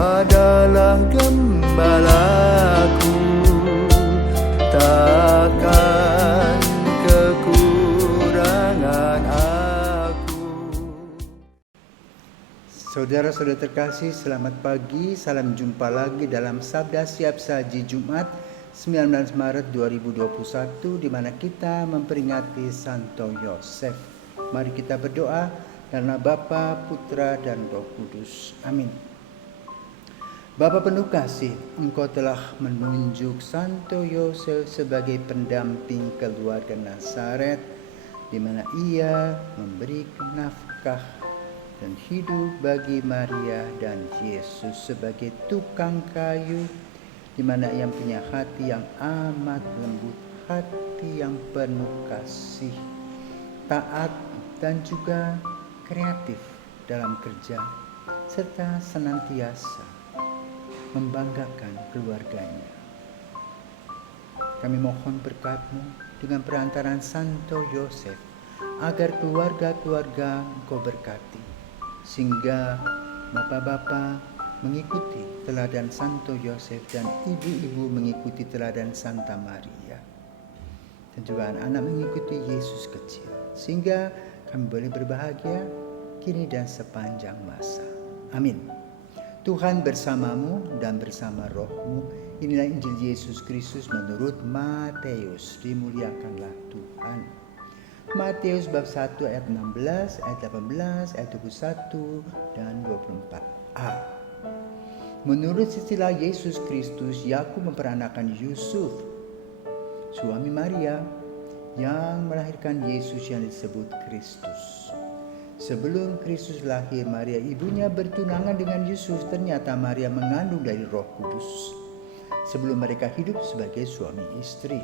adalah gembalaku, takkan kekurangan aku. Saudara-saudara terkasih, selamat pagi. Salam jumpa lagi dalam Sabda Siap Saji Jumat 19 Maret 2021, di mana kita memperingati Santo Yosef. Mari kita berdoa karena Bapa, Putra, dan Roh Kudus. Amin. Bapa penuh kasih, Engkau telah menunjuk Santo Yosef sebagai pendamping keluarga Nazaret, di mana ia memberi nafkah dan hidup bagi Maria dan Yesus sebagai tukang kayu, di mana ia punya hati yang amat lembut, hati yang penuh kasih, taat dan juga kreatif dalam kerja, serta senantiasa membanggakan keluarganya. Kami mohon berkat-Mu dengan perantaraan Santo Yosef, agar keluarga-keluarga Engkau berkati, sehingga bapak-bapak mengikuti teladan Santo Yosef dan ibu-ibu mengikuti teladan Santa Maria, dan juga anak-anak mengikuti Yesus kecil, sehingga kami boleh berbahagia kini dan sepanjang masa. Amin. Tuhan bersamamu dan bersama rohmu. Inilah Injil Yesus Kristus menurut Matius. Dimuliakanlah Tuhan. Matius bab 1 ayat 16, ayat 18, ayat 21 dan 24a. Menurut istilah Yesus Kristus, Yakub memperanakan Yusuf, suami Maria, yang melahirkan Yesus yang disebut Kristus. Sebelum Kristus lahir, Maria ibunya bertunangan dengan Yusuf. Ternyata Maria mengandung dari Roh Kudus sebelum mereka hidup sebagai suami istri.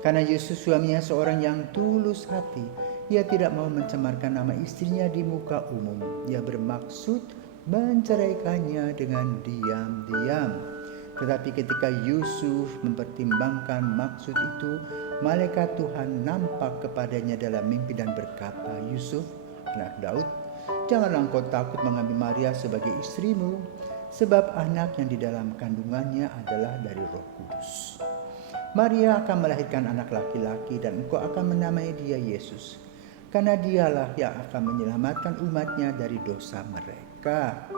Karena Yesus suaminya seorang yang tulus hati, ia tidak mau mencemarkan nama istrinya di muka umum. Ia bermaksud menceraikannya dengan diam-diam. Tetapi ketika Yusuf mempertimbangkan maksud itu, malaikat Tuhan nampak kepadanya dalam mimpi dan berkata, "Yusuf, anak Daud, janganlah engkau takut mengambil Maria sebagai istrimu, sebab anak yang di dalam kandungannya adalah dari Roh Kudus. Maria akan melahirkan anak laki-laki dan engkau akan menamai dia Yesus, karena dialah yang akan menyelamatkan umatnya dari dosa mereka."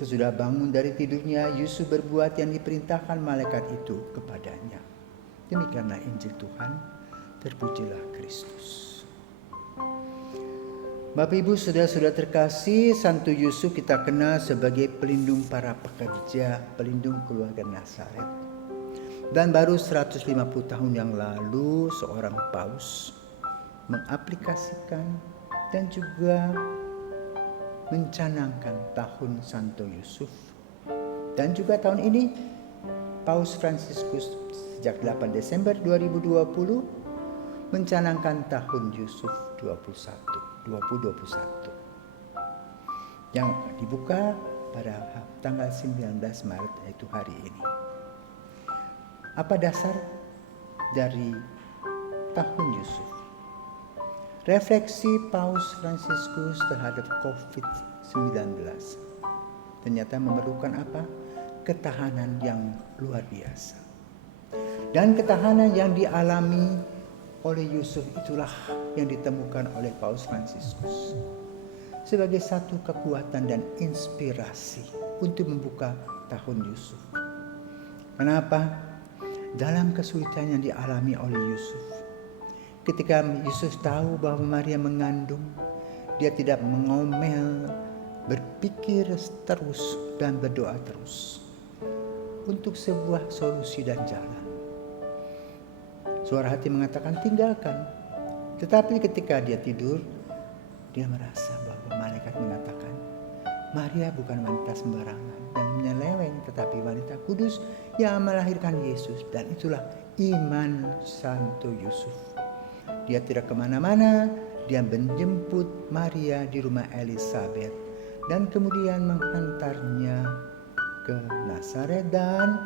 Sesudah bangun dari tidurnya, Yusuf berbuat yang diperintahkan malaikat itu kepadanya. Demikianlah Injil Tuhan. Terpujilah Kristus. Bapak Ibu, saudara-saudara terkasih, Santo Yusuf kita kenal sebagai pelindung para pekerja, pelindung keluarga Nazaret. Dan baru 150 tahun yang lalu seorang paus mengaplikasikan dan juga mencanangkan tahun Santo Yusuf. Dan juga tahun ini Paus Fransiskus sejak 8 Desember 2020 mencanangkan tahun Yusuf 2021 yang dibuka pada tanggal 19 Maret, yaitu hari ini. Apa dasar dari tahun Yusuf? Refleksi Paus Fransiskus terhadap COVID-19 ternyata memerlukan apa? Ketahanan yang luar biasa. Dan ketahanan yang dialami oleh Yusuf itulah yang ditemukan oleh Paus Fransiskus sebagai satu kekuatan dan inspirasi untuk membuka tahun Yusuf. Kenapa? Dalam kesulitan yang dialami oleh Yusuf, ketika Yusuf tahu bahwa Maria mengandung, dia tidak mengomel, berpikir terus dan berdoa terus untuk sebuah solusi dan jalan. Suara hati mengatakan tinggalkan. Tetapi ketika dia tidur, dia merasa bahwa malaikat mengatakan, Maria bukan wanita sembarangan yang menyeleweng, tetapi wanita kudus yang melahirkan Yesus. Dan itulah iman Santo Yusuf. Dia tidak kemana-mana, dia menjemput Maria di rumah Elizabeth dan kemudian menghantarnya ke Nazaret. Dan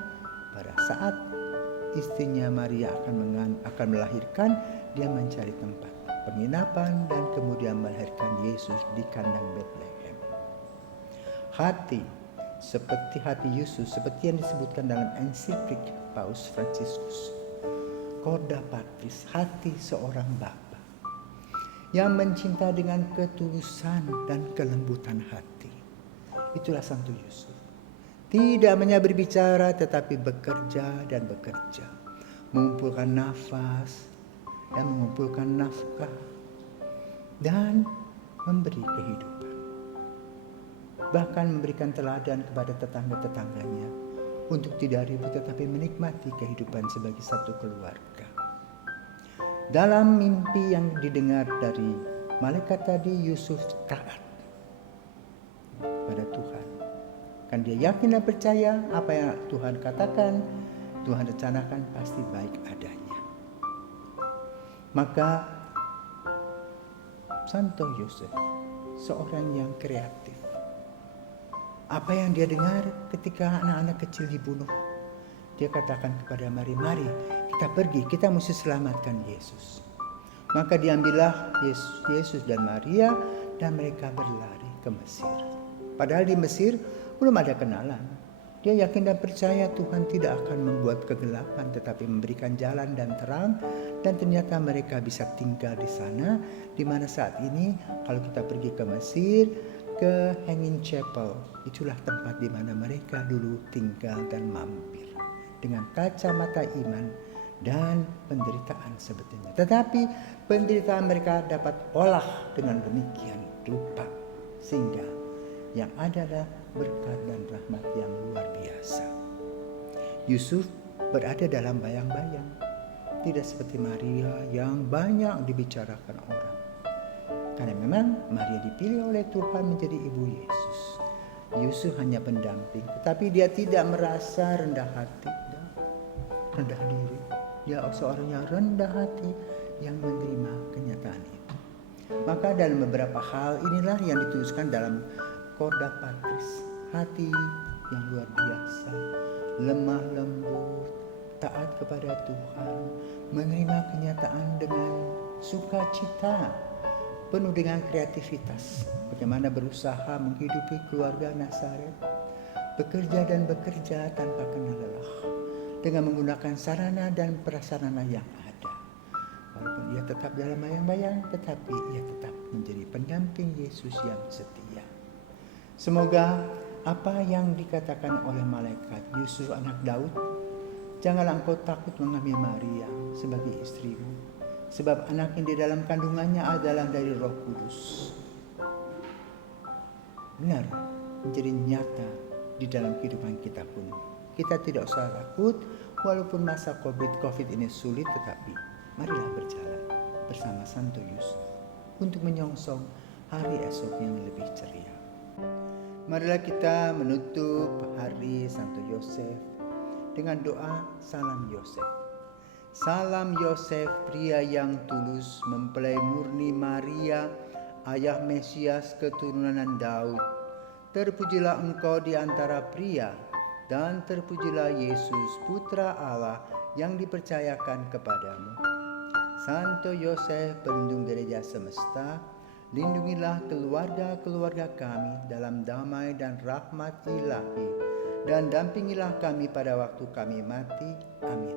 pada saat istrinya Maria akan melahirkan, dia mencari tempat penginapan dan kemudian melahirkan Yesus di kandang Bethlehem. Hati seperti hati Yesus, seperti yang disebutkan dalam ensiklik Paus Fransiskus. Corda Patris, hati seorang bapa yang mencinta dengan ketulusan dan kelembutan hati. Itulah Santo Yusuf. Tidak hanya berbicara tetapi bekerja dan bekerja, mengumpulkan nafas dan mengumpulkan nafkah dan memberi kehidupan. Bahkan memberikan teladan kepada tetangga-tetangganya untuk tidak ribut tetapi menikmati kehidupan sebagai satu keluarga. Dalam mimpi yang didengar dari malaikat tadi, Yusuf taat pada Tuhan. Kan dia yakin dan percaya apa yang Tuhan katakan, Tuhan rencanakan pasti baik adanya. Maka Santo Yosef seorang yang kreatif. Apa yang dia dengar ketika anak-anak kecil dibunuh, dia katakan kepada Maria, mari kita pergi, kita mesti selamatkan Yesus. Maka diambillah Yesus dan Maria dan mereka berlari ke Mesir. Padahal di Mesir belum ada kenalan. Dia yakin dan percaya Tuhan tidak akan membuat kegelapan tetapi memberikan jalan dan terang, dan ternyata mereka bisa tinggal di sana, di mana saat ini kalau kita pergi ke Mesir, ke Hanging Chapel, itulah tempat di mana mereka dulu tinggal dan mampir dengan kacamata iman dan penderitaan sebetulnya. Tetapi penderitaan mereka dapat olah dengan demikian rupa sehingga yang adalah berkat dan rahmat yang luar biasa. Yusuf berada dalam bayang-bayang, tidak seperti Maria yang banyak dibicarakan orang. Karena memang Maria dipilih oleh Tuhan menjadi ibu Yesus. Yusuf hanya pendamping, tetapi dia tidak merasa rendah hati, rendah diri. Dia seorang yang rendah hati yang menerima kenyataan itu. Maka dalam beberapa hal inilah yang dituliskan dalam Corda Patris, hati yang luar biasa, lemah lembut, taat kepada Tuhan, menerima kenyataan dengan sukacita, penuh dengan kreativitas. Bagaimana berusaha menghidupi keluarga Nazaret, bekerja dan bekerja tanpa kenal lelah, dengan menggunakan sarana dan prasarana yang ada. Walaupun ia tetap dalam bayang-bayang, tetapi ia tetap menjadi pendamping Yesus yang setia. Semoga apa yang dikatakan oleh malaikat, Yusuf anak Daud, janganlah engkau takut mengambil Maria sebagai istrimu, sebab anak yang di dalam kandungannya adalah dari Roh Kudus. Benar, menjadi nyata di dalam kehidupan kita pun. Kita tidak usah takut, walaupun masa COVID ini sulit, tetapi marilah berjalan bersama Santo Yusuf untuk menyongsong hari esok yang lebih ceria. Marilah kita menutup hari Santo Yosef dengan doa Salam Yosef. Salam Yosef, pria yang tulus, mempelai murni Maria, ayah Mesias keturunan Daud. Terpujilah engkau di antara pria, dan terpujilah Yesus, Putra Allah yang dipercayakan kepadamu. Santo Yosef, pelindung gereja semesta, lindungilah keluarga-keluarga kami dalam damai dan rahmat ilahi, dan dampingilah kami pada waktu kami mati. Amin.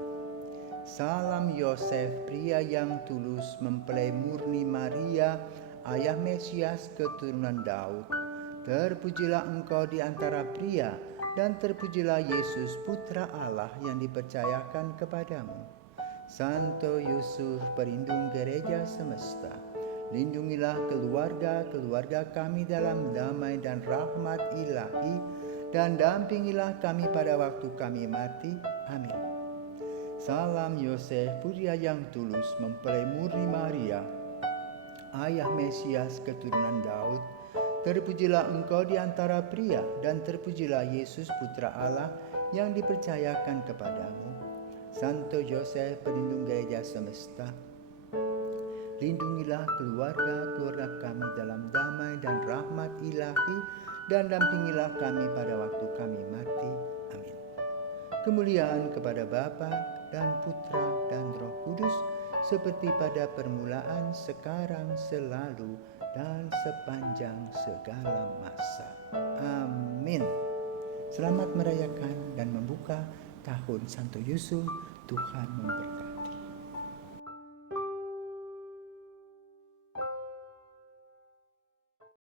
Salam Yosef, pria yang tulus, mempelai murni Maria, ayah Mesias keturunan Daud. Terpujilah engkau di antara pria, dan terpujilah Yesus, Putra Allah yang dipercayakan kepadamu. Santo Yusuf, pelindung gereja semesta, lindungilah keluarga-keluarga kami dalam damai dan rahmat ilahi, dan dampingilah kami pada waktu kami mati. Amin. Salam Yosef, pria yang tulus, mempelai murni Maria, ayah Mesias keturunan Daud. Terpujilah engkau di antara pria, dan terpujilah Yesus, Putra Allah yang dipercayakan kepadamu. Santo Yosef, pelindung gereja semesta, lindungilah keluarga-keluarga kami dalam damai dan rahmat ilahi, dan dampingilah kami pada waktu kami mati. Amin. Kemuliaan kepada Bapa dan Putra dan Roh Kudus, seperti pada permulaan, sekarang, selalu, dan sepanjang segala masa. Amin. Selamat merayakan dan membuka tahun Santo Yusuf. Tuhan memberkati.